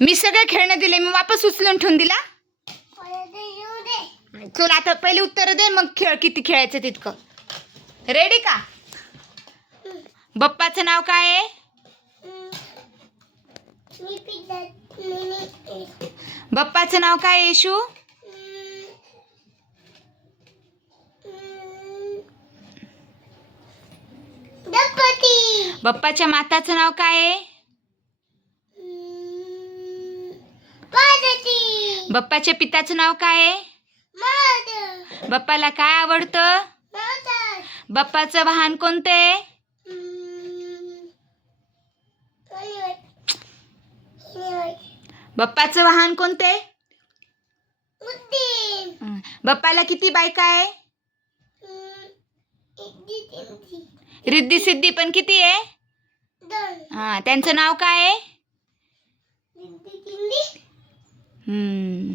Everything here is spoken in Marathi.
मी सगळे खेळणं दिले मी वापस उचलून ठेवून दिला. चल आता पहिले उत्तर दे मग खेळ किती खेळायचं तितकं. रेडी का? बप्पाचं नाव काय आहे? बप्पाचं नाव काय येशू? बप्पाच्या माताचं नाव काय आहे हम्म. पार्वती बप्पाच्या पिताचं नाव काय आहे? बप्पाला काय आवडतं? बप्पाचं वाहन कोणतं आहे. बप्पाचं वाहन कोणतं आहे. बप्पाला किती बायका आहे? रिद्धी सिद्धी. पण किती आहे? हां त्यांचं नाव काय आहे? हम्म.